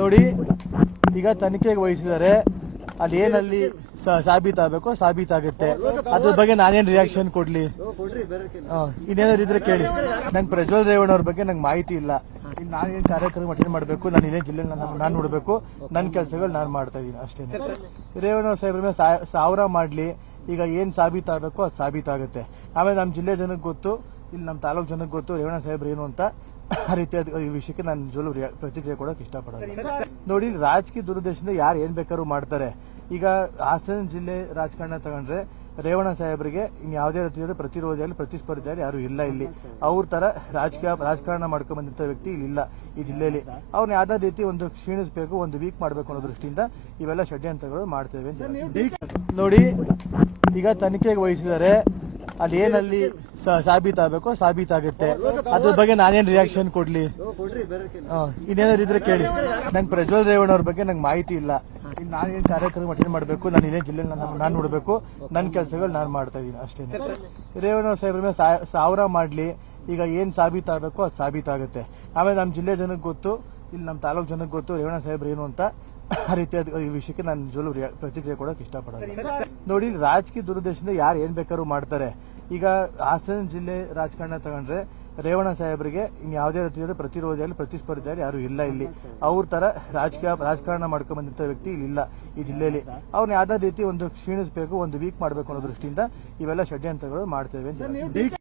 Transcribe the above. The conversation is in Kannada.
ನೋಡಿ, ಈಗ ತನಿಖೆಗೆ ವಹಿಸಿದರೆ ಅಲ್ಲಿ ಏನಲ್ಲಿ ಸಾಬೀತಾಗಬೇಕು ಸಾಬೀತಾಗುತ್ತೆ. ಅದ್ರ ಬಗ್ಗೆ ನಾನೇನ್ ರಿಯಾಕ್ಷನ್ ಕೊಡ್ಲಿ? ಇನ್ನೇನಾದ್ರು ಇದ್ರೆ ಕೇಳಿ. ನಂಗೆ ಪ್ರಜ್ವಲ್ ರೇವಣ್ಣ ಅವ್ರ ಬಗ್ಗೆ ನಂಗೆ ಮಾಹಿತಿ ಇಲ್ಲ. ಇಲ್ಲಿ ನಾನೇನ್ ಕಾರ್ಯಕ್ರಮ ಅಟೆಂಡ್ ಮಾಡಬೇಕು, ನಾನು ಇದೇ ಜಿಲ್ಲೆ ನಾನು ನೋಡ್ಬೇಕು, ನನ್ನ ಕೆಲಸಗಳು ನಾನು ಮಾಡ್ತಾ ಇದೀನಿ ಅಷ್ಟೇ. ರೇವಣ್ಣ ಸಾಹೇಬ್ರ ಮೇಲೆ 1000 ಮಾಡ್ಲಿ, ಈಗ ಏನ್ ಸಾಬೀತಾಗಬೇಕು ಅದು ಸಾಬೀತಾಗುತ್ತೆ. ಆಮೇಲೆ ನಮ್ಮ ಜಿಲ್ಲೆ ಜನಕ್ಕೆ ಗೊತ್ತು, ಇಲ್ಲಿ ನಮ್ಮ ತಾಲೂಕು ಜನಕ್ಕೆ ಗೊತ್ತು ರೇವಣ್ಣ ಸಾಹೇಬ್ರು ಏನು ಅಂತ. ಆ ರೀತಿಯಾದ ಈ ವಿಷಯಕ್ಕೆ ನಾನು ನಿಜವಲ್ಲೂ ಪ್ರತಿಕ್ರಿಯೆ ಕೊಡೋಕೆ ಇಷ್ಟಪಡಲ್ಲ. ನೋಡಿ, ರಾಜಕೀಯ ದುರುದ್ದೇಶದಿಂದ ಯಾರು ಏನ್ ಬೇಕಾದ್ರೂ ಮಾಡ್ತಾರೆ. ಈಗ ಹಾಸನ ಜಿಲ್ಲೆ ರಾಜಕಾರಣ ತಗೊಂಡ್ರೆ ರೇವಣ್ಣ ಸಾಹೇಬರಿಗೆ ಇನ್ ಯಾವುದೇ ರೀತಿಯಾದ ಪ್ರತಿರೋಧಿಯಾಗಲಿ ಪ್ರತಿಸ್ಪರ್ಧಿಯಾಗಲಿ ಯಾರು ಇಲ್ಲ. ಇಲ್ಲಿ ಅವ್ರ ತರ ರಾಜಕಾರಣ ಮಾಡ್ಕೊಂಡ್ ಬಂದಿದ್ದ ವ್ಯಕ್ತಿ ಇಲ್ಲಿ ಇಲ್ಲ ಈ ಜಿಲ್ಲೆಯಲ್ಲಿ. ಅವ್ರನ್ನ ಯಾವ್ದೇ ರೀತಿ ಒಂದು ಕ್ಷೀಣಿಸಬೇಕು, ಒಂದು ವೀಕ್ ಮಾಡಬೇಕು ಅನ್ನೋ ದೃಷ್ಟಿಯಿಂದ ಇವೆಲ್ಲ ಷಡ್ಯಂತ್ರಗಳು ಮಾಡ್ತೇವೆ ಅಂತ. ನೋಡಿ, ಈಗ ತನಿಖೆಗೆ ವಹಿಸಿದರೆ ಅಲ್ಲಿ ಏನಲ್ಲಿ ಸಾಬೀತಾಗಬೇಕು ಸಾಬೀತಾಗುತ್ತೆ. ಅದ್ರ ಬಗ್ಗೆ ನಾನೇನ್ ರಿಯಾಕ್ಷನ್ ಕೊಡ್ಲಿ? ಇನ್ನೇನಾದ್ರು ಇದ್ರೆ ಕೇಳಿ. ನಂಗೆ ಪ್ರಜ್ವಲ್ ರೇವಣ್ಣ ಅವ್ರ ಬಗ್ಗೆ ನಂಗೆ ಮಾಹಿತಿ ಇಲ್ಲ. ಇಲ್ಲಿ ನಾನೇನ್ ಕಾರ್ಯಕ್ರಮ ಅಟೆಂಡ್ ಮಾಡಬೇಕು, ನಾನು ಇದೇ ಜಿಲ್ಲೆ ನಾನು ನೋಡ್ಬೇಕು, ನನ್ನ ಕೆಲಸಗಳು ನಾನು ಮಾಡ್ತಾ ಇದೀನಿ ಅಷ್ಟೇ. ರೇವಣ್ಣ ಸಾಹೇಬ್ರ ಮೇಲೆ 1000 ಮಾಡ್ಲಿ, ಈಗ ಏನ್ ಸಾಬೀತಾಗಬೇಕು ಅದು ಸಾಬೀತಾಗುತ್ತೆ. ಆಮೇಲೆ ನಮ್ಮ ಜಿಲ್ಲೆ ಜನಕ್ಕೆ ಗೊತ್ತು, ಇಲ್ಲಿ ನಮ್ಮ ತಾಲೂಕು ಜನಕ್ಕೆ ಗೊತ್ತು ರೇವಣ್ಣ ಸಾಹೇಬ್ರು ಏನು ಅಂತ. ಆ ರೀತಿಯಾದ ಈ ವಿಷಯಕ್ಕೆ ನಾನು ನಿಜವಲ್ಲೂ ಪ್ರತಿಕ್ರಿಯೆ ಕೊಡೋಕೆ ಇಷ್ಟಪಡಲ್ಲ. ನೋಡಿ, ರಾಜಕೀಯ ದುರುದ್ದೇಶದಿಂದ ಯಾರು ಏನ್ ಬೇಕಾದ್ರೂ ಮಾಡ್ತಾರೆ. ಈಗ ಹಾಸನ ಜಿಲ್ಲೆ ರಾಜಕಾರಣ ತಗೊಂಡ್ರೆ ರೇವಣ್ಣ ಸಾಹೇಬರಿಗೆ ಇನ್ ಯಾವುದೇ ರೀತಿಯಾದ ಪ್ರತಿರೋಧಿಯಾಗಲಿ ಪ್ರತಿಸ್ಪರ್ಧಿಯಾಗಲಿ ಯಾರು ಇಲ್ಲ. ಇಲ್ಲಿ ಅವ್ರ ತರ ರಾಜಕಾರಣ ಮಾಡ್ಕೊಂಡ್ ಬಂದಿದ್ದ ವ್ಯಕ್ತಿ ಇಲ್ಲಿ ಇಲ್ಲ ಈ ಜಿಲ್ಲೆಯಲ್ಲಿ. ಅವ್ರನ್ನ ಯಾವ್ದೇ ರೀತಿ ಒಂದು ಕ್ಷೀಣಿಸಬೇಕು, ಒಂದು ವೀಕ್ ಮಾಡಬೇಕು ಅನ್ನೋ ದೃಷ್ಟಿಯಿಂದ ಇವೆಲ್ಲ ಷಡ್ಯಂತ್ರಗಳು ಮಾಡ್ತೇವೆ ಅಂತ.